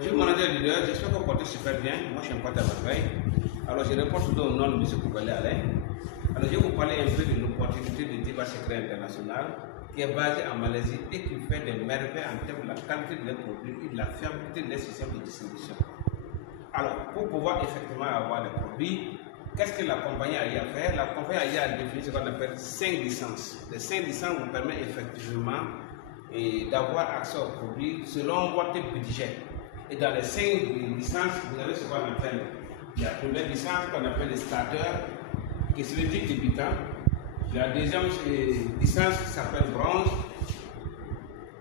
Bonjour manager leader, j'espère que vous portez super bien. Moi je suis un pote à votre veille. Alors je réponds sous le nom de M. Koubalé Alain. Alors je vais vous parler un peu de l'opportunité de débat secret international qui est basé en Malaisie et qui fait des merveilles en termes de la qualité de leurs produits et de la fiabilité de leurs systèmes de distribution. Alors pour pouvoir effectivement avoir des produits, qu'est-ce que la compagnie a eu à faire? La compagnie a eu à définir ce qu'on appelle 5 licences. Les 5 licences vous permettent effectivement d'avoir accès aux produits selon votre budget. Et dans les 5 licences, vous avez ce qu'on appelle la première licence qu'on appelle le starter, qui est le type débutant. La deuxième licence s'appelle bronze.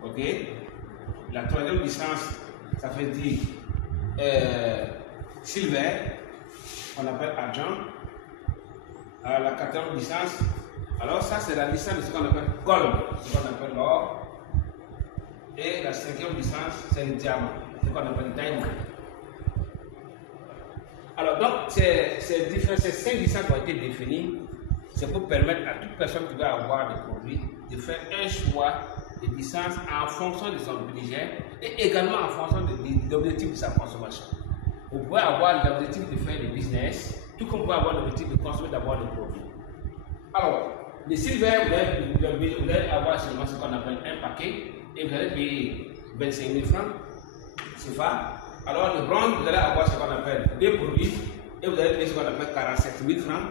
Ok. La troisième licence, ça fait dire silver, on appelle argent. La quatrième licence, alors ça c'est la licence de ce qu'on appelle gold, ce qu'on appelle l'or. Et la cinquième licence, c'est le diamant, ce qu'on appelle diamond. Alors donc, ces 5 licences ont été définies, c'est pour permettre à toute personne qui veut avoir des produits de faire un choix de licence en fonction de son budget et également en fonction de l'objectif de sa consommation. Vous pouvez avoir l'objectif de faire du business, tout comme vous pouvez avoir l'objectif de consommer d'abord des produits. Alors, le silver, vous allez avoir seulement ce qu'on appelle un paquet et vous allez payer 25 000 francs, c'est ça. Alors, le bronze, vous allez avoir ce qu'on appelle deux produits et vous allez payer ce qu'on appelle 47 000 francs.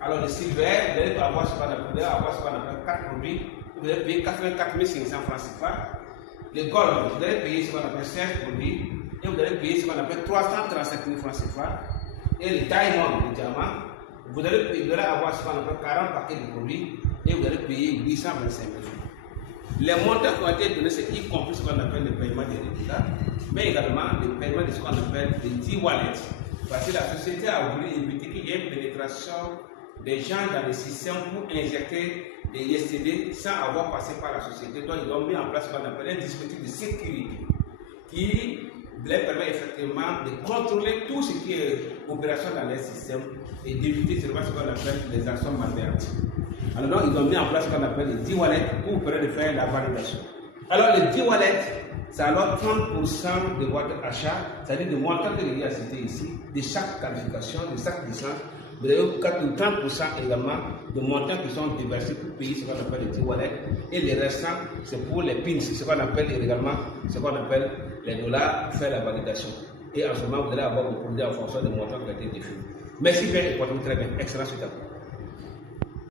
Alors, le silver, vous allez avoir ce qu'on appelle 4 produits et vous allez payer 84 500 francs CFA. Le gold, vous allez payer ce qu'on appelle 16 produits et vous allez payer ce qu'on appelle 337 000 francs CFA. Et le diamond, le diamant, vous allez avoir ce qu'on appelle 40 paquets de produits et vous allez payer 825 000 francs. Les montants qui ont été donnés, c'est y compris ce qu'on appelle le paiement des résultats, mais également le paiement de ce qu'on appelle le D-Wallet. Parce que la société a voulu éviter qu'il y ait une pénétration des gens dans le système pour injecter des ISTD sans avoir passé par la société. Donc ils ont mis en place ce qu'on appelle un dispositif de sécurité qui leur permet effectivement de contrôler tout ce qui est opération dans les systèmes et d'éviter seulement ce qu'on appelle les actions malveillantes. Alors donc, ils ont mis en place ce qu'on appelle le D-Wallet pour vous permettre de faire la validation. Alors le D-Wallet, c'est alors 30% de votre achat, c'est-à-dire du montant que j'ai cité ici, de chaque qualification, de chaque licence. Vous avez 30% également de montants qui sont déversés pour payer ce qu'on appelle le D-Wallet. Et les restants, c'est pour les pins, ce qu'on appelle également ce qu'on appelle les dollars pour faire la validation. Et en ce moment, vous allez avoir vos produits en fonction des montants qui ont été définis. Merci bien et portez-vous très bien. Excellent suite à vous.